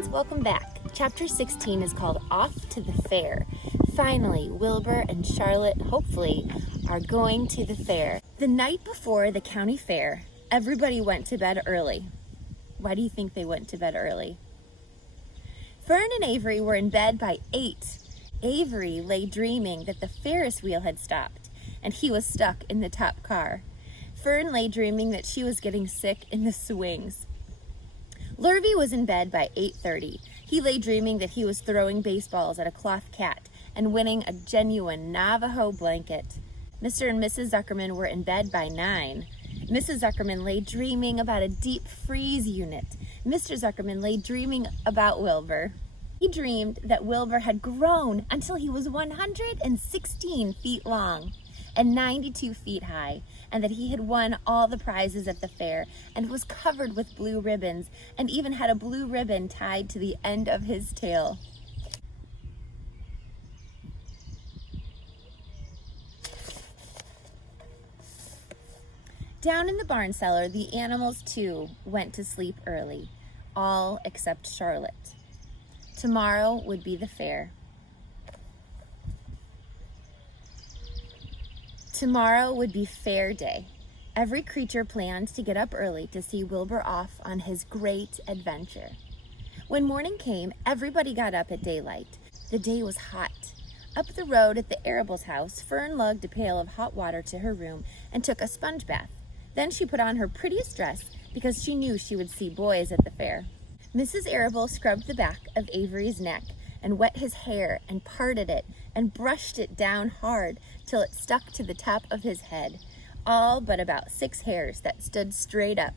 friends, welcome back. Chapter 16 is called Off to the Fair. Finally, Wilbur and Charlotte, hopefully, are going to the fair. The night before the county fair, everybody went to bed early. Why do you think they went to bed early? Fern and Avery were in bed by 8. Avery lay dreaming that the Ferris wheel had stopped and he was stuck in the top car. Fern lay dreaming that she was getting sick in the swings. Lurvy was in bed by 8:30. He lay dreaming that he was throwing baseballs at a cloth cat and winning a genuine Navajo blanket. Mr. and Mrs. Uckerman were in bed by 9. Mrs. Uckerman lay dreaming about a deep freeze unit. Mr. Zuckerman lay dreaming about Wilbur. He dreamed that Wilbur had grown until he was 116 feet long and 92 feet high, and that he had won all the prizes at the fair and was covered with blue ribbons and even had a blue ribbon tied to the end of his tail. Down in the barn cellar, the animals too went to sleep early, all except Charlotte. Tomorrow would be the fair. Tomorrow would be fair day. Every creature planned to get up early to see Wilbur off on his great adventure. When morning came, everybody got up at daylight. The day was hot. Up the road at the Arable's house, Fern lugged a pail of hot water to her room and took a sponge bath. Then she put on her prettiest dress because she knew she would see boys at the fair. Mrs. Arable scrubbed the back of Avery's neck and wet his hair and parted it and brushed it down hard till it stuck to the top of his head, all but about 6 hairs that stood straight up.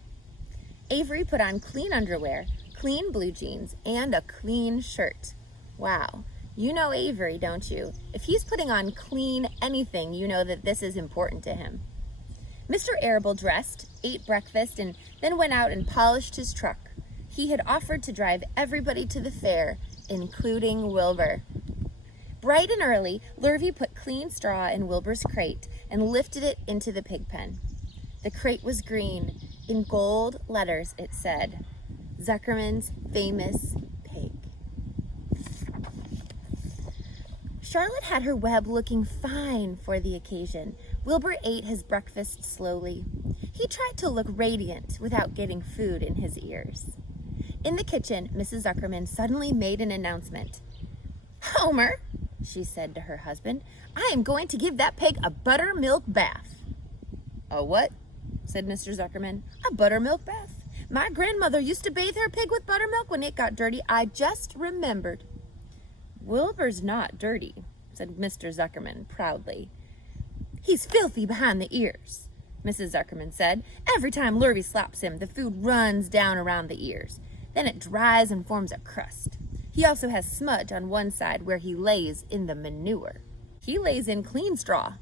Avery put on clean underwear, clean blue jeans, and a clean shirt. Wow, you know Avery, don't you? If he's putting on clean anything, you know that this is important to him. Mr. Arable dressed, ate breakfast, and then went out and polished his truck. He had offered to drive everybody to the fair, including Wilbur. Bright and early, Lurvy put clean straw in Wilbur's crate and lifted it into the pig pen. The crate was green. In gold letters it said, Zuckerman's famous pig. Charlotte had her web looking fine for the occasion. Wilbur ate his breakfast slowly. He tried to look radiant without getting food in his ears. In the kitchen, Mrs. Zuckerman suddenly made an announcement. Homer, she said to her husband, I am going to give that pig a buttermilk bath. A what? Said Mr. Zuckerman. A buttermilk bath. My grandmother used to bathe her pig with buttermilk when it got dirty. I just remembered. Wilbur's not dirty, said Mr. Zuckerman proudly. He's filthy behind the ears, Mrs. Zuckerman said. Every time Lurvy slaps him, the food runs down around the ears. Then it dries and forms a crust. He also has smudge on one side where he lays in the manure. He lays in clean straw,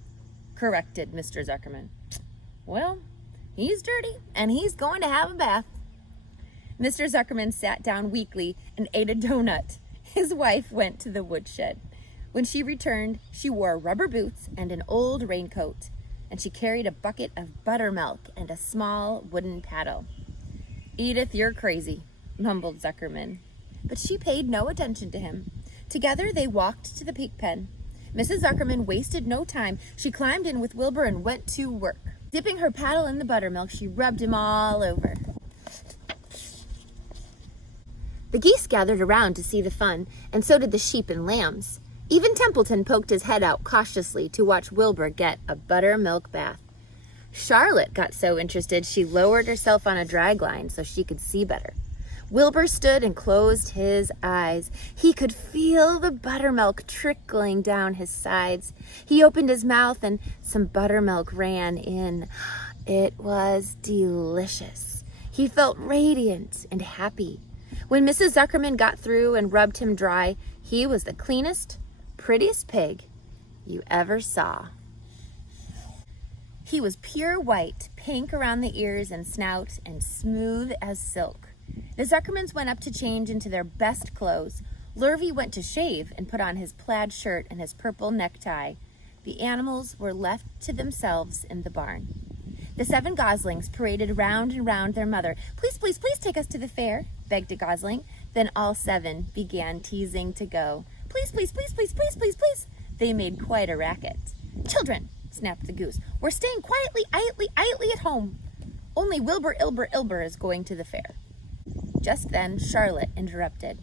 corrected Mr. Zuckerman. Well, he's dirty, and he's going to have a bath. Mr. Zuckerman sat down weakly and ate a donut. His wife went to the woodshed. When she returned, she wore rubber boots and an old raincoat, and she carried a bucket of buttermilk and a small wooden paddle. Edith, you're crazy, mumbled Zuckerman. But she paid no attention to him. Together they walked to the pig pen. Mrs. Zuckerman wasted no time. She climbed in with Wilbur and went to work. Dipping her paddle in the buttermilk, she rubbed him all over. The geese gathered around to see the fun, and so did the sheep and lambs. Even Templeton poked his head out cautiously to watch Wilbur get a buttermilk bath. Charlotte got so interested she lowered herself on a drag line so she could see better. Wilbur stood and closed his eyes. He could feel the buttermilk trickling down his sides. He opened his mouth and some buttermilk ran in. It was delicious. He felt radiant and happy. When Mrs. Zuckerman got through and rubbed him dry, he was the cleanest, prettiest pig you ever saw. He was pure white, pink around the ears and snout, and smooth as silk. The Zuckermans went up to change into their best clothes. Lurvy went to shave and put on his plaid shirt and his purple necktie. The animals were left to themselves in the barn. The 7 goslings paraded round and round their mother. Please, please, please take us to the fair, begged a gosling. Then all 7 began teasing to go. Please, please, please, please, please, please, please. They made quite a racket. Children, snapped the goose, we're staying quietly, idly at home. Only Wilbur, Ilber is going to the fair. Just then Charlotte interrupted.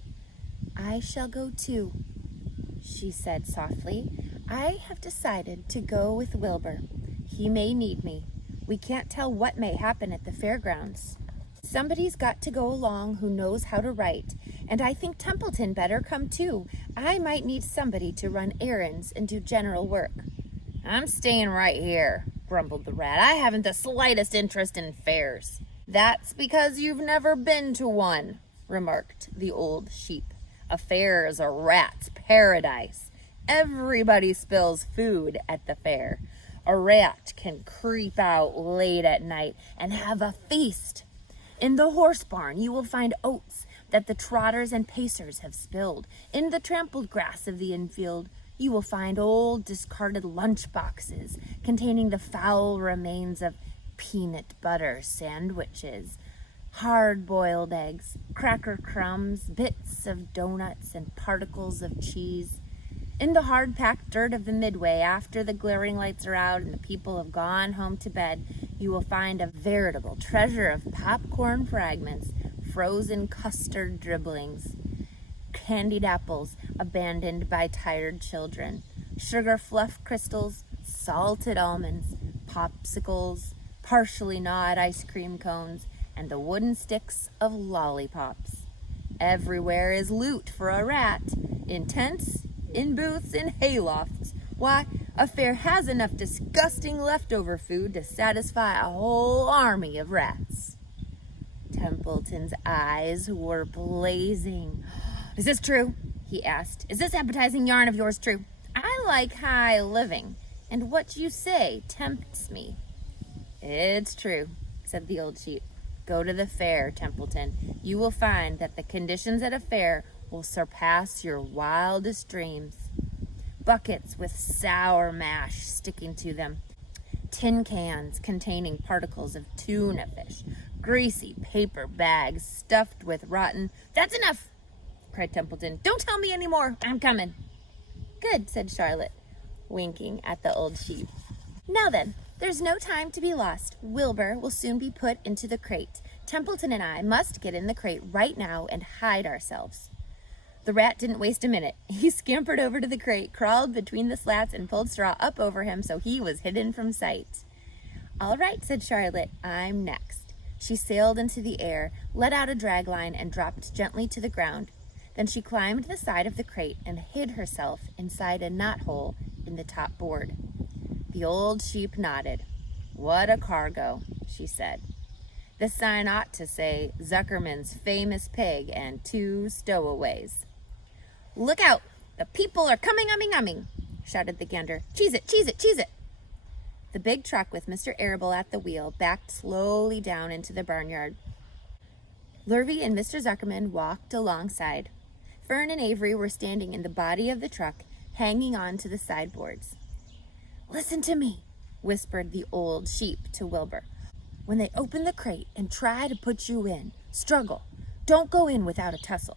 I shall go too, she said softly. I have decided to go with Wilbur. He may need me. We can't tell what may happen at the fairgrounds. Somebody's got to go along who knows how to write, and I think Templeton better come too. I might need somebody to run errands and do general work. I'm staying right here, grumbled the rat. I haven't the slightest interest in fairs. That's because you've never been to one, remarked the old sheep. A fair is a rat's paradise. Everybody spills food at the fair. A rat can creep out late at night and have a feast. In the horse barn, you will find oats that the trotters and pacers have spilled. In the trampled grass of the infield, you will find old discarded lunch boxes containing the foul remains of peanut butter sandwiches, hard-boiled eggs, cracker crumbs, bits of donuts, and particles of cheese. In the hard-packed dirt of the midway, after the glaring lights are out and the people have gone home to bed, you will find a veritable treasure of popcorn fragments, frozen custard dribblings, candied apples abandoned by tired children, sugar fluff crystals, salted almonds, popsicles, partially gnawed ice cream cones, and the wooden sticks of lollipops. Everywhere is loot for a rat, in tents, in booths, in haylofts. Why, a fair has enough disgusting leftover food to satisfy a whole army of rats. Templeton's eyes were blazing. Is this true? He asked. Is this appetizing yarn of yours true? I like high living, and what you say tempts me. It's true, said the old sheep. Go to the fair, Templeton. You will find that the conditions at a fair will surpass your wildest dreams. Buckets with sour mash sticking to them, tin cans containing particles of tuna fish, greasy paper bags stuffed with rotten... That's enough, cried Templeton. Don't tell me any more. I'm coming. Good, said Charlotte, winking at the old sheep. Now then, there's no time to be lost. Wilbur will soon be put into the crate. Templeton and I must get in the crate right now and hide ourselves. The rat didn't waste a minute. He scampered over to the crate, crawled between the slats, and pulled straw up over him so he was hidden from sight. All right, said Charlotte, I'm next. She sailed into the air, let out a dragline, and dropped gently to the ground. Then she climbed the side of the crate and hid herself inside a knothole in the top board. The old sheep nodded. What a cargo, she said. The sign ought to say, Zuckerman's famous pig and 2 stowaways. Look out! The people are coming, umming, shouted the gander. Cheese it, cheese it, cheese it! The big truck with Mr. Arable at the wheel backed slowly down into the barnyard. Lurvy and Mr. Zuckerman walked alongside. Fern and Avery were standing in the body of the truck, hanging on to the sideboards. Listen to me, whispered the old sheep to Wilbur. When they open the crate and try to put you in, struggle. Don't go in without a tussle.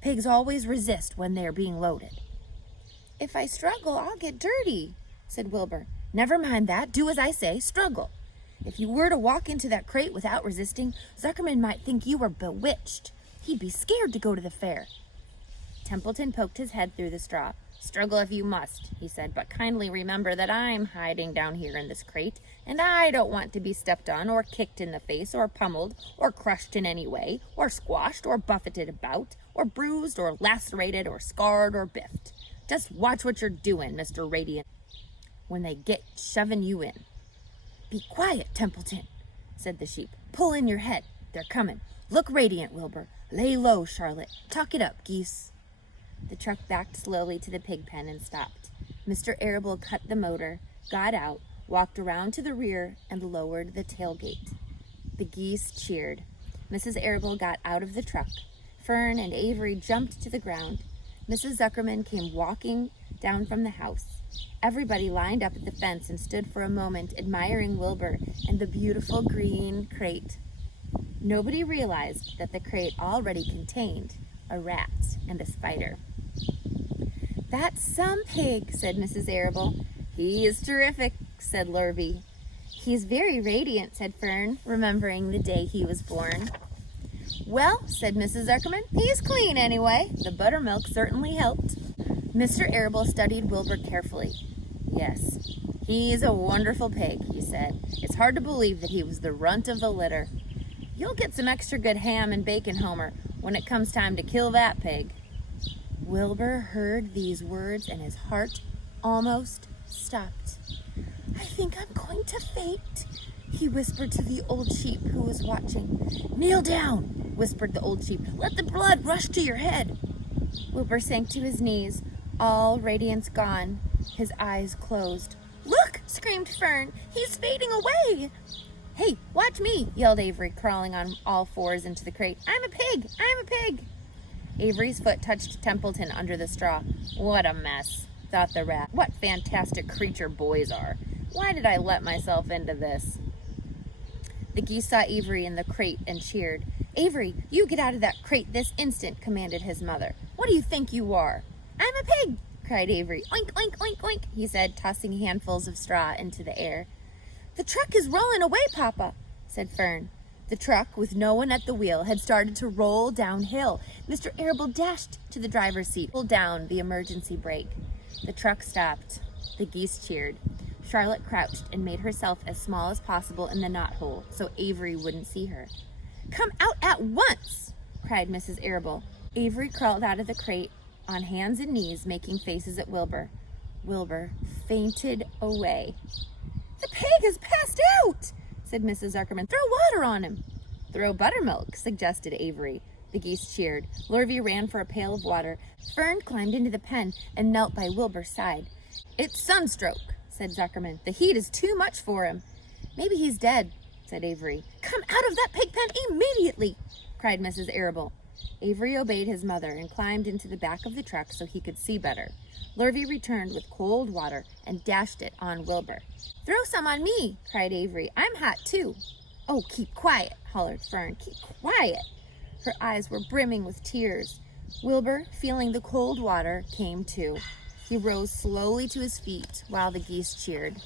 Pigs always resist when they are being loaded. If I struggle, I'll get dirty, said Wilbur. Never mind that. Do as I say. Struggle. If you were to walk into that crate without resisting, Zuckerman might think you were bewitched. He'd be scared to go to the fair. Templeton poked his head through the straw. Struggle if you must, he said, but kindly remember that I'm hiding down here in this crate, and I don't want to be stepped on or kicked in the face or pummeled or crushed in any way or squashed or buffeted about or bruised or lacerated or scarred or biffed. Just watch what you're doing, Mr. Radiant, when they get shoving you in. Be quiet, Templeton, said the sheep. Pull in your head. They're coming. Look radiant, Wilbur. Lay low, Charlotte. Talk it up, Geese. The truck backed slowly to the pig pen and stopped. Mr. Arable cut the motor, got out, walked around to the rear, and lowered the tailgate. The geese cheered. Mrs. Arable got out of the truck. Fern and Avery jumped to the ground. Mrs. Zuckerman came walking down from the house. Everybody lined up at the fence and stood for a moment admiring Wilbur and the beautiful green crate. Nobody realized that the crate already contained a rat, and a spider. "That's some pig," said Mrs. Arable. "He is terrific," said Lurvy. "He's very radiant," said Fern, remembering the day he was born. "Well," said Mrs. Uckerman, "he's clean anyway. The buttermilk certainly helped." Mr. Arable studied Wilbur carefully. "Yes, he's a wonderful pig," he said. "It's hard to believe that he was the runt of the litter. You'll get some extra good ham and bacon, Homer, when it comes time to kill that pig." Wilbur heard these words and his heart almost stopped. "I think I'm going to faint," he whispered to the old sheep who was watching. "Kneel down," whispered the old sheep. "Let the blood rush to your head." Wilbur sank to his knees, all radiance gone, his eyes closed. "Look!" screamed Fern. "He's fading away!" "Hey, watch me!" yelled Avery, crawling on all fours into the crate. "I'm a pig! I'm a pig!" Avery's foot touched Templeton under the straw. "What a mess," thought the rat. "What fantastic creature boys are. Why did I let myself into this?" The geese saw Avery in the crate and cheered. "Avery, you get out of that crate this instant," commanded his mother. "What do you think you are?" "I'm a pig," cried Avery. "Oink, oink, oink, oink," he said, tossing handfuls of straw into the air. "The truck is rolling away, Papa," said Fern. The truck, with no one at the wheel, had started to roll downhill. Mr. Arable dashed to the driver's seat, pulled down the emergency brake. The truck stopped. The geese cheered. Charlotte crouched and made herself as small as possible in the knothole so Avery wouldn't see her. "Come out at once!" cried Mrs. Arable. Avery crawled out of the crate on hands and knees, making faces at Wilbur. Wilbur fainted away. "The pig has passed out!" said Mrs. Uckerman. "Throw water on him." "Throw buttermilk," suggested Avery. The geese cheered. Lurvy ran for a pail of water. Fern climbed into the pen and knelt by Wilbur's side. "It's sunstroke," said Zuckerman. "The heat is too much for him." "Maybe he's dead," said Avery. "Come out of that pig pen immediately!" cried Mrs. Arable. Avery obeyed his mother and climbed into the back of the truck so he could see better. Lurvy returned with cold water and dashed it on Wilbur. "Throw some on me," cried Avery. "I'm hot too." "Oh, keep quiet," hollered Fern. "Keep quiet." Her eyes were brimming with tears. Wilbur, feeling the cold water, came to. He rose slowly to his feet while the geese cheered.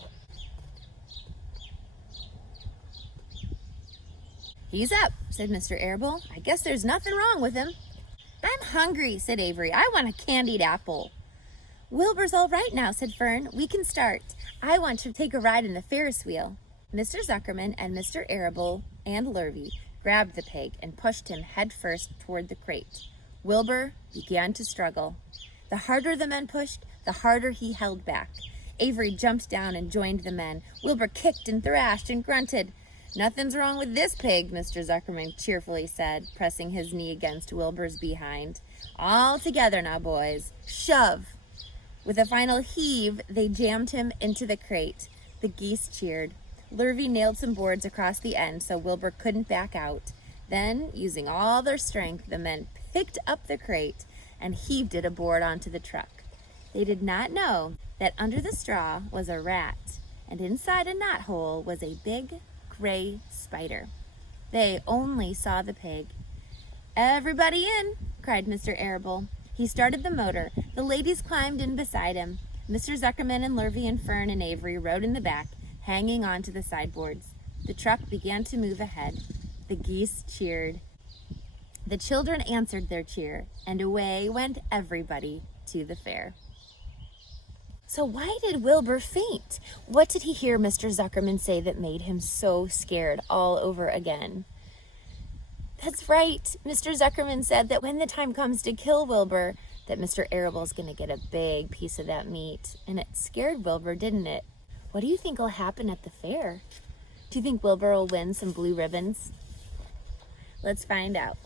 "He's up," said Mr. Arable. "I guess there's nothing wrong with him." "I'm hungry," said Avery. "I want a candied apple." "Wilbur's all right now," said Fern. "We can start. I want to take a ride in the Ferris wheel." Mr. Zuckerman and Mr. Arable and Lurvy grabbed the pig and pushed him head first toward the crate. Wilbur began to struggle. The harder the men pushed, the harder he held back. Avery jumped down and joined the men. Wilbur kicked and thrashed and grunted. "Nothing's wrong with this pig," Mr. Zuckerman cheerfully said, pressing his knee against Wilbur's behind. "All together now, boys. Shove." With a final heave, they jammed him into the crate. The geese cheered. Lurvy nailed some boards across the end so Wilbur couldn't back out. Then, using all their strength, the men picked up the crate and heaved it aboard onto the truck. They did not know that under the straw was a rat, and inside a knothole was a big gray spider. They only saw the pig. "Everybody in!" cried Mr. Arable. He started the motor. The ladies climbed in beside him. Mr. Zuckerman and Lurvy and Fern and Avery rode in the back, hanging on to the sideboards. The truck began to move ahead. The geese cheered. The children answered their cheer, and away went everybody to the fair. So why did Wilbur faint? What did he hear Mr. Zuckerman say that made him so scared all over again? That's right. Mr. Zuckerman said that when the time comes to kill Wilbur, that Mr. Arable's going to get a big piece of that meat. And it scared Wilbur, didn't it? What do you think will happen at the fair? Do you think Wilbur will win some blue ribbons? Let's find out.